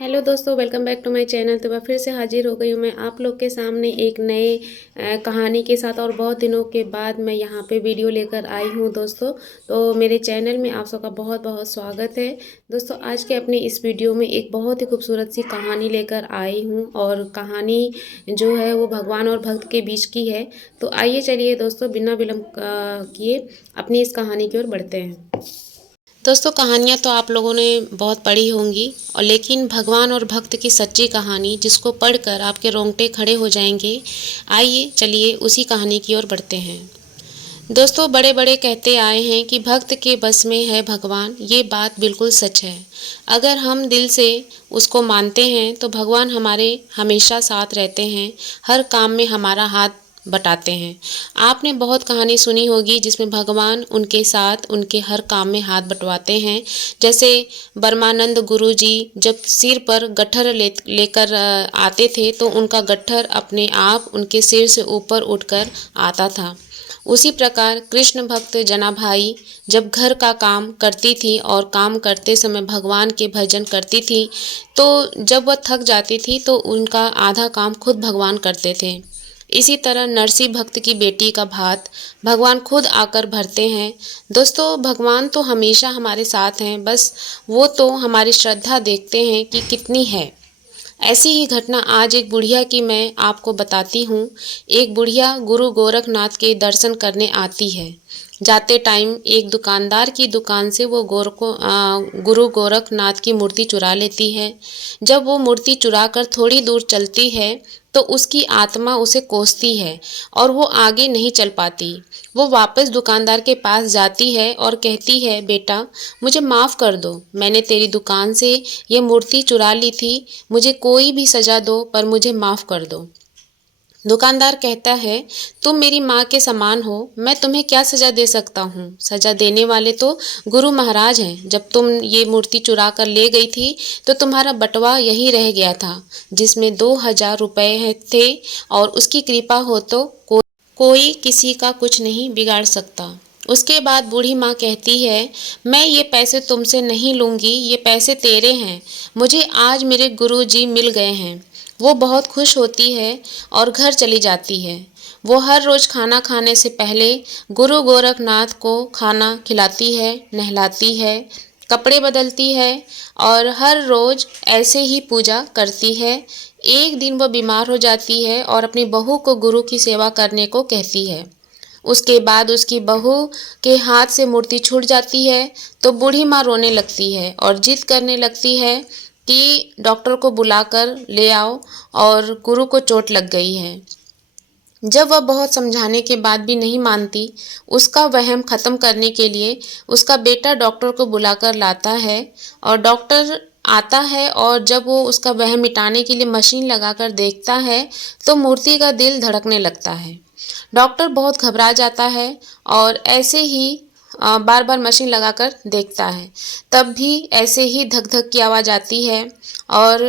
Hello दोस्तों, welcome back to my channel. तो मैं फिर से हाजिर हो गई हूँ मैं आप लोग के सामने एक नए कहानी के साथ। और बहुत दिनों के बाद मैं यहाँ पे वीडियो लेकर आई हूँ दोस्तों। तो मेरे चैनल में आप सबका बहुत बहुत स्वागत है दोस्तों। आज के अपने इस वीडियो में एक बहुत ही खूबसूरत सी कहानी लेकर आई हूँ, और कहानी जो है वो भगवान और भक्त के बीच की है। तो आइए चलिए दोस्तों, बिना विलम्ब किए अपनी इस कहानी की ओर बढ़ते हैं। दोस्तों, कहानियाँ तो आप लोगों ने बहुत पढ़ी होंगी, और लेकिन भगवान और भक्त की सच्ची कहानी जिसको पढ़कर आपके रोंगटे खड़े हो जाएंगे। आइए चलिए उसी कहानी की ओर बढ़ते हैं। दोस्तों, बड़े बड़े कहते आए हैं कि भक्त के बस में है भगवान। ये बात बिल्कुल सच है। अगर हम दिल से उसको मानते हैं तो भगवान हमारे हमेशा साथ रहते हैं, हर काम में हमारा हाथ बटाते हैं। आपने बहुत कहानी सुनी होगी जिसमें भगवान उनके साथ उनके हर काम में हाथ बटवाते हैं। जैसे ब्रह्मानंद गुरु जी जब सिर पर गट्ठर लेकर आते थे तो उनका गट्ठर अपने आप उनके सिर से ऊपर उठकर आता था। उसी प्रकार कृष्ण भक्त जनाभाई जब घर का काम करती थी और काम करते समय भगवान के भजन करती थी, तो जब वह थक जाती थी तो उनका आधा काम खुद भगवान करते थे। इसी तरह नरसी भक्त की बेटी का भात भगवान खुद आकर भरते हैं। दोस्तों, भगवान तो हमेशा हमारे साथ हैं, बस वो तो हमारी श्रद्धा देखते हैं कि कितनी है। ऐसी ही घटना आज एक बुढ़िया की मैं आपको बताती हूँ। एक बुढ़िया गुरु गोरखनाथ के दर्शन करने आती है। जाते टाइम एक दुकानदार की दुकान से वो गुरु गोरखनाथ की मूर्ति चुरा लेती है। जब वो मूर्ति चुरा कर थोड़ी दूर चलती है तो उसकी आत्मा उसे कोसती है और वो आगे नहीं चल पाती। वो वापस दुकानदार के पास जाती है और कहती है, बेटा मुझे माफ़ कर दो, मैंने तेरी दुकान से ये मूर्ति चुरा ली थी, मुझे कोई भी सज़ा दो पर मुझे माफ़ कर दो। दुकानदार कहता है, तुम मेरी माँ के समान हो, मैं तुम्हें क्या सज़ा दे सकता हूँ। सज़ा देने वाले तो गुरु महाराज हैं। जब तुम ये मूर्ति चुरा कर ले गई थी तो तुम्हारा बटवा यही रह गया था जिसमें 2000 रुपये थे, और उसकी कृपा हो तो कोई किसी का कुछ नहीं बिगाड़ सकता। उसके बाद बूढ़ी माँ कहती है, मैं ये पैसे तुमसे नहीं लूँगी, ये पैसे तेरे हैं। मुझे आज मेरे गुरुजी मिल गए हैं। वो बहुत खुश होती है और घर चली जाती है। वो हर रोज़ खाना खाने से पहले गुरु गोरखनाथ को खाना खिलाती है, नहलाती है, कपड़े बदलती है और हर रोज़ ऐसे ही पूजा करती है। एक दिन वह बीमार हो जाती है और अपनी बहू को गुरु की सेवा करने को कहती है। उसके बाद उसकी बहू के हाथ से मूर्ति छूट जाती है तो बूढ़ी माँ रोने लगती है और जिद करने लगती है कि डॉक्टर को बुलाकर ले आओ और गुरु को चोट लग गई है। जब वह बहुत समझाने के बाद भी नहीं मानती, उसका वहम ख़त्म करने के लिए उसका बेटा डॉक्टर को बुलाकर लाता है, और डॉक्टर आता है और जब वो उसका वहम मिटाने के लिए मशीन लगाकर देखता है तो मूर्ति का दिल धड़कने लगता है। डॉक्टर बहुत घबरा जाता है और ऐसे ही बार बार मशीन लगाकर देखता है, तब भी ऐसे ही धक धक की आवाज़ आती है और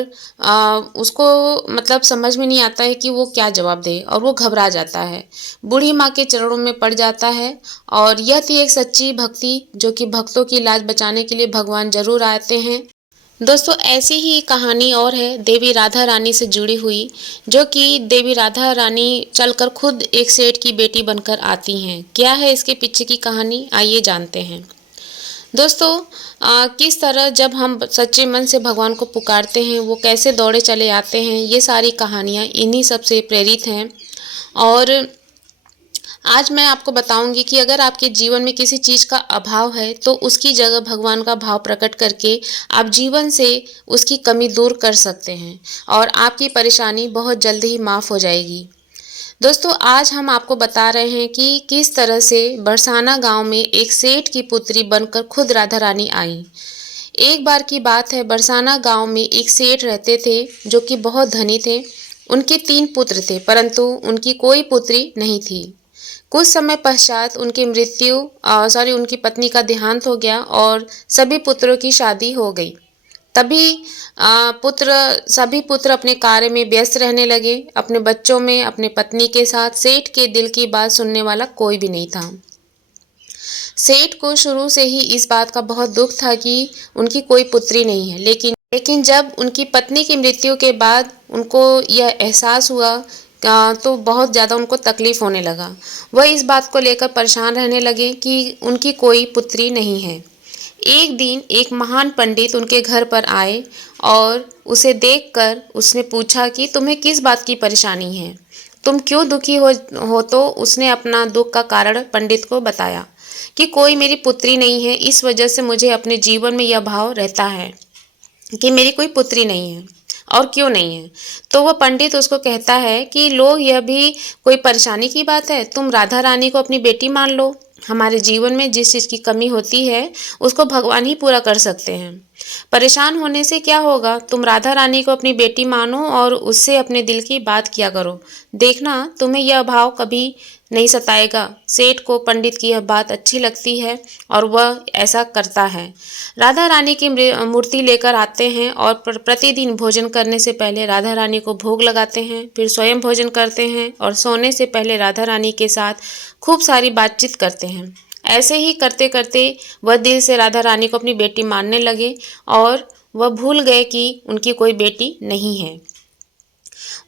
उसको मतलब समझ में नहीं आता है कि वो क्या जवाब दे, और वो घबरा जाता है। बूढ़ी माँ के चरणों में पड़ जाता है। और यह थी एक सच्ची भक्ति, जो कि भक्तों की लाज बचाने के लिए भगवान जरूर आते हैं। दोस्तों, ऐसी ही कहानी और है देवी राधा रानी से जुड़ी हुई, जो कि देवी राधा रानी चलकर खुद एक सेठ की बेटी बनकर आती हैं। क्या है इसके पीछे की कहानी, आइए जानते हैं। दोस्तों, किस तरह जब हम सच्चे मन से भगवान को पुकारते हैं वो कैसे दौड़े चले आते हैं, ये सारी कहानियाँ इन्हीं सब से प्रेरित हैं। और आज मैं आपको बताऊंगी कि अगर आपके जीवन में किसी चीज़ का अभाव है तो उसकी जगह भगवान का भाव प्रकट करके आप जीवन से उसकी कमी दूर कर सकते हैं और आपकी परेशानी बहुत जल्द ही माफ़ हो जाएगी। दोस्तों, आज हम आपको बता रहे हैं कि किस तरह से बरसाना गांव में एक सेठ की पुत्री बनकर खुद राधा रानी आई। एक बार की बात है, बरसाना गांव में एक सेठ रहते थे जो कि बहुत धनी थे। उनके 3 पुत्र थे, परंतु उनकी कोई पुत्री नहीं थी। कुछ समय पश्चात उनकी पत्नी का देहांत हो गया और सभी पुत्रों की शादी हो गई। तभी सभी पुत्र अपने कार्य में व्यस्त रहने लगे, अपने बच्चों में, अपने पत्नी के साथ। सेठ के दिल की बात सुनने वाला कोई भी नहीं था। सेठ को शुरू से ही इस बात का बहुत दुख था कि उनकी कोई पुत्री नहीं है, लेकिन लेकिन जब उनकी पत्नी की मृत्यु के बाद उनको यह एहसास हुआ तो बहुत ज़्यादा उनको तकलीफ़ होने लगा। वह इस बात को लेकर परेशान रहने लगे कि उनकी कोई पुत्री नहीं है। एक दिन एक महान पंडित उनके घर पर आए और उसे देखकर उसने पूछा कि तुम्हें किस बात की परेशानी है, तुम क्यों दुखी हो। तो उसने अपना दुख का कारण पंडित को बताया कि कोई मेरी पुत्री नहीं है, इस वजह से मुझे अपने जीवन में यह भाव रहता है कि मेरी कोई पुत्री नहीं है। और क्यों नहीं है? तो वह पंडित उसको कहता है कि लोग, यह भी कोई परेशानी की बात है, तुम राधा रानी को अपनी बेटी मान लो। हमारे जीवन में जिस चीज़ की कमी होती है उसको भगवान ही पूरा कर सकते हैं। परेशान होने से क्या होगा, तुम राधा रानी को अपनी बेटी मानो और उससे अपने दिल की बात किया करो, देखना तुम्हें यह भाव कभी नहीं सताएगा। सेठ को पंडित की यह बात अच्छी लगती है और वह ऐसा करता है। राधा रानी की मूर्ति लेकर आते हैं और प्रतिदिन भोजन करने से पहले राधा रानी को भोग लगाते हैं, फिर स्वयं भोजन करते हैं और सोने से पहले राधा रानी के साथ खूब सारी बातचीत करते हैं। ऐसे ही करते करते वह दिल से राधा रानी को अपनी बेटी मानने लगे और वह भूल गए कि उनकी कोई बेटी नहीं है।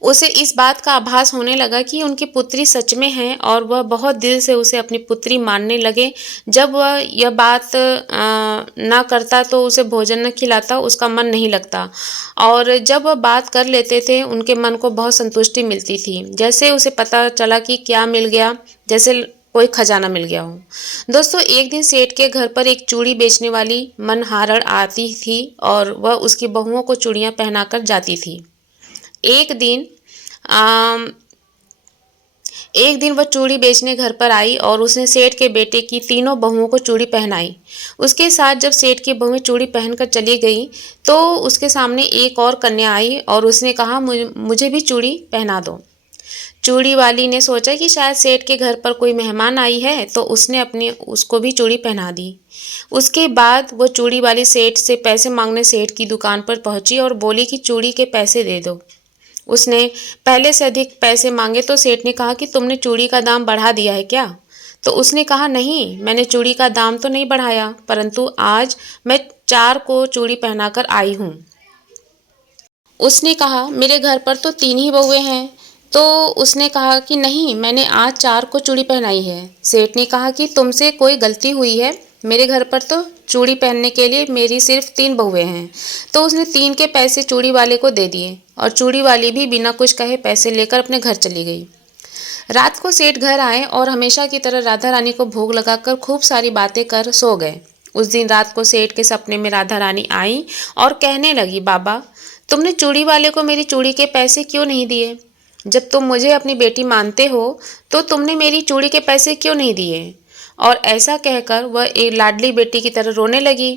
उसे इस बात का आभास होने लगा कि उनकी पुत्री सच में है और वह बहुत दिल से उसे अपनी पुत्री मानने लगे। जब वह यह बात ना करता तो उसे भोजन न खिलाता, उसका मन नहीं लगता, और जब वह बात कर लेते थे उनके मन को बहुत संतुष्टि मिलती थी, जैसे उसे पता चला कि क्या मिल गया, जैसे कोई खजाना मिल गया हो। दोस्तों, एक दिन सेठ के घर पर एक चूड़ी बेचने वाली मनहारड़ आती थी और वह उसकी बहुओं को चूड़ियाँ पहनाकर जाती थी। एक दिन आम, एक दिन वह चूड़ी बेचने घर पर आई और उसने सेठ के बेटे की तीनों बहुओं को चूड़ी पहनाई। उसके साथ जब सेठ की बहुएं चूड़ी पहनकर चली गई तो उसके सामने एक और कन्या आई और उसने कहा, मुझे भी चूड़ी पहना दो। चूड़ी वाली ने सोचा कि शायद सेठ के घर पर कोई मेहमान आई है, तो उसने उसको भी चूड़ी पहना दी। उसके बाद वो चूड़ी वाली सेठ से पैसे मांगने सेठ की दुकान पर पहुंची और बोली कि चूड़ी के पैसे दे दो। उसने पहले से अधिक पैसे मांगे तो सेठ ने कहा कि तुमने चूड़ी का दाम बढ़ा दिया है क्या? तो उसने कहा, नहीं, मैंने चूड़ी का दाम तो नहीं बढ़ाया, परंतु आज मैं 4 को चूड़ी पहनाकर आई हूँ। उसने कहा, मेरे घर पर तो 3 ही बहुएं हैं। तो उसने कहा कि नहीं, मैंने आज 4 को चूड़ी पहनाई है। सेठ ने कहा कि तुमसे कोई गलती हुई है, मेरे घर पर तो चूड़ी पहनने के लिए मेरी सिर्फ 3 बहुएं हैं। तो उसने 3 के पैसे चूड़ी वाले को दे दिए और चूड़ी वाली भी बिना कुछ कहे पैसे लेकर अपने घर चली गई। रात को सेठ घर आए और हमेशा की तरह राधा रानी को भोग लगाकर खूब सारी बातें कर सो गए। उस दिन रात को सेठ के सपने में राधा रानी आई और कहने लगी, बाबा, तुमने चूड़ी वाले को मेरी चूड़ी के पैसे क्यों नहीं दिए? जब तुम मुझे अपनी बेटी मानते हो तो तुमने मेरी चूड़ी के पैसे क्यों नहीं दिए? और ऐसा कहकर वह एक लाडली बेटी की तरह रोने लगी।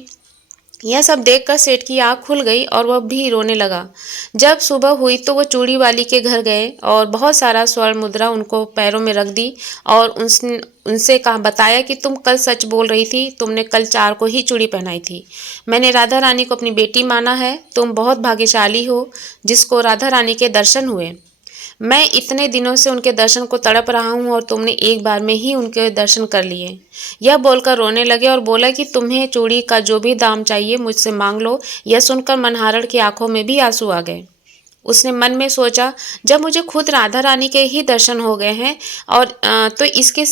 यह सब देखकर सेठ की आँख खुल गई और वह भी रोने लगा। जब सुबह हुई तो वह चूड़ी वाली के घर गए और बहुत सारा स्वर्ण मुद्रा उनको पैरों में रख दी और उनसे कहा, बताया कि तुम कल सच बोल रही थी, तुमने कल 4 को ही चूड़ी पहनाई थी। मैंने राधा रानी को अपनी बेटी माना है। तुम बहुत भाग्यशाली हो जिसको राधा रानी के दर्शन हुए। मैं इतने दिनों से उनके दर्शन को तड़प रहा हूँ और तुमने एक बार में ही उनके दर्शन कर लिए। यह बोलकर रोने लगे और बोला कि तुम्हें चूड़ी का जो भी दाम चाहिए मुझसे मांग लो। यह सुनकर मनहारड़ की आंखों में भी आंसू आ गए। उसने मन में सोचा, जब मुझे खुद राधा रानी के ही दर्शन हो गए हैं और तो इससे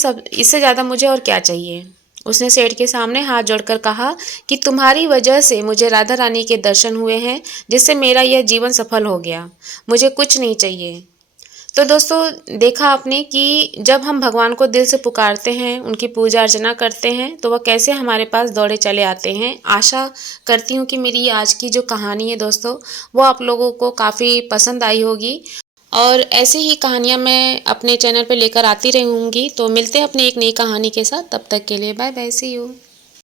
ज़्यादा मुझे और क्या चाहिए। उसने सेठ के सामने हाथ जोड़कर कहा कि तुम्हारी वजह से मुझे राधा रानी के दर्शन हुए हैं, जिससे मेरा यह जीवन सफल हो गया। मुझे कुछ नहीं चाहिए। तो दोस्तों, देखा आपने कि जब हम भगवान को दिल से पुकारते हैं, उनकी पूजा अर्चना करते हैं, तो वह कैसे हमारे पास दौड़े चले आते हैं। आशा करती हूँ कि मेरी आज की जो कहानी है दोस्तों, वो आप लोगों को काफ़ी पसंद आई होगी और ऐसे ही कहानियाँ मैं अपने चैनल पे लेकर आती रहूँगी। तो मिलते हैं अपनी एक नई कहानी के साथ, तब तक के लिए बाय बाय, सी यू।